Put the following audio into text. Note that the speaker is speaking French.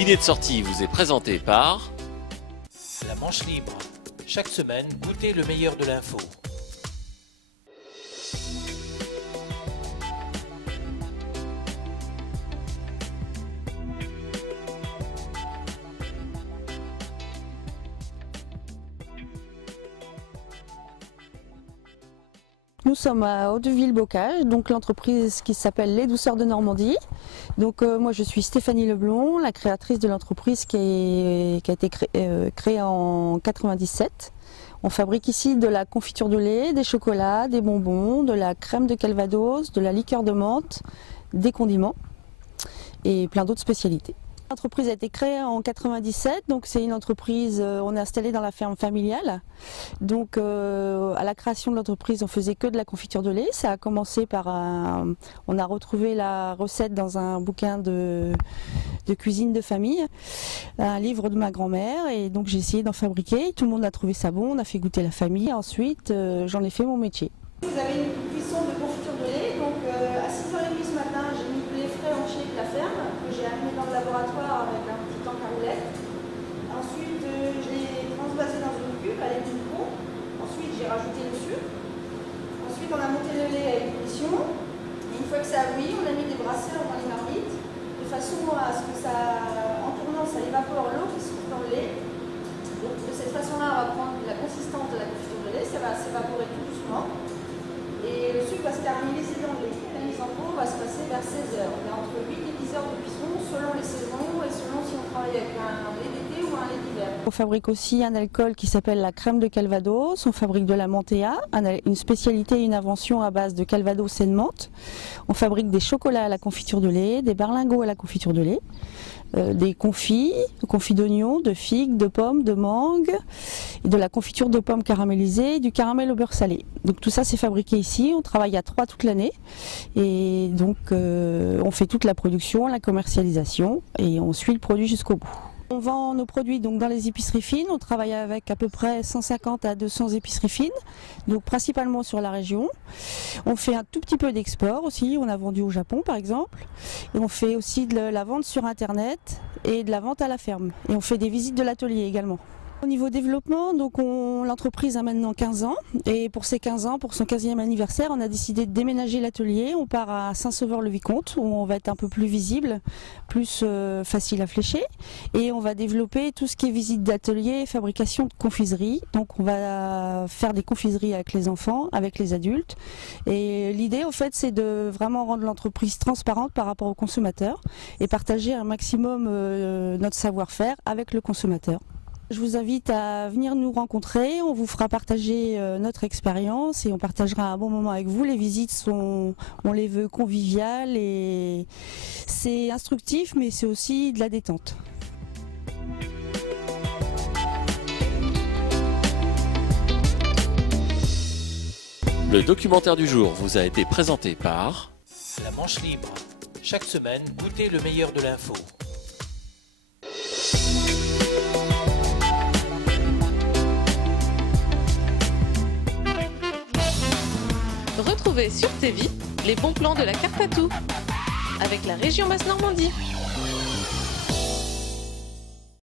L'idée de sortie vous est présentée par La Manche Libre. Chaque semaine, goûtez le meilleur de l'info. Nous sommes à Hauteville-Bocage, donc l'entreprise qui s'appelle Les Douceurs de Normandie. Donc moi je suis Stéphanie Leblond, la créatrice de l'entreprise qui a été créée en 97. On fabrique ici de la confiture de lait, des chocolats, des bonbons, de la crème de Calvados, de la liqueur de menthe, des condiments et plein d'autres spécialités. L'entreprise a été créée en 97, donc c'est une entreprise, on est installé dans la ferme familiale. Donc à la création de l'entreprise, on faisait que de la confiture de lait. Ça a commencé par on a retrouvé la recette dans un bouquin de cuisine de famille, un livre de ma grand-mère, et donc j'ai essayé d'en fabriquer. Tout le monde a trouvé ça bon, on a fait goûter la famille. Ensuite, j'en ai fait mon métier. Vous avez une cuisson de confiture de lait, donc à 6h30 ce matin, j'ai mis le lait frais entier de la ferme, que j'ai amené dans le laboratoire avec un petit tank à roulettes. Ensuite, je l'ai transvasé dans une cuve avec une pompe. Ensuite, j'ai rajouté le sucre. Ensuite, on a monté le lait à ébullition. Et une fois que ça a bouilli, on a mis des brasseurs dans les marmites, de façon à ce que en tournant, ça évapore l'eau qui se trouve dans le lait. Donc de cette façon-là, on va prendre la consistance de la confiture de lait, ça va s'évaporer tout doucement. Et le sucre va se caraméliser dans le lait. La mise en pot va se passer vers 16h. On est entre 8 et 10 heures de cuisson selon les saisons et selon si on travaille avec un lait d'été ou un lait d'hiver. On fabrique aussi un alcool qui s'appelle la crème de Calvados. On fabrique de la Mantea, une spécialité et une invention à base de Calvados et de menthe. On fabrique des chocolats à la confiture de lait, des berlingots à la confiture de lait. Des confits d'oignons, de figues, de pommes, de mangue, de la confiture de pommes caramélisée, du caramel au beurre salé. Donc tout ça c'est fabriqué ici, on travaille à 3 toute l'année et donc on fait toute la production, la commercialisation et on suit le produit jusqu'au bout. On vend nos produits donc dans les épiceries fines, on travaille avec à peu près 150 à 200 épiceries fines, donc principalement sur la région. On fait un tout petit peu d'export aussi, on a vendu au Japon par exemple. Et on fait aussi de la vente sur internet et de la vente à la ferme. Et on fait des visites de l'atelier également. Au niveau développement, donc l'entreprise a maintenant 15 ans et pour ces 15 ans, pour son 15e anniversaire, on a décidé de déménager l'atelier. On part à Saint-Sauveur-le-Vicomte où on va être un peu plus visible, plus facile à flécher et on va développer tout ce qui est visite d'atelier, fabrication de confiserie. Donc on va faire des confiseries avec les enfants, avec les adultes et l'idée au fait c'est de vraiment rendre l'entreprise transparente par rapport aux consommateurs et partager un maximum notre savoir-faire avec le consommateur. Je vous invite à venir nous rencontrer, on vous fera partager notre expérience et on partagera un bon moment avec vous. Les visites on les veut conviviales et c'est instructif mais c'est aussi de la détente. Le documentaire du jour vous a été présenté par La Manche Libre. Chaque semaine, goûtez le meilleur de l'info. Retrouvez sur TV les bons plans de la carte à tout avec la région Basse Normandie.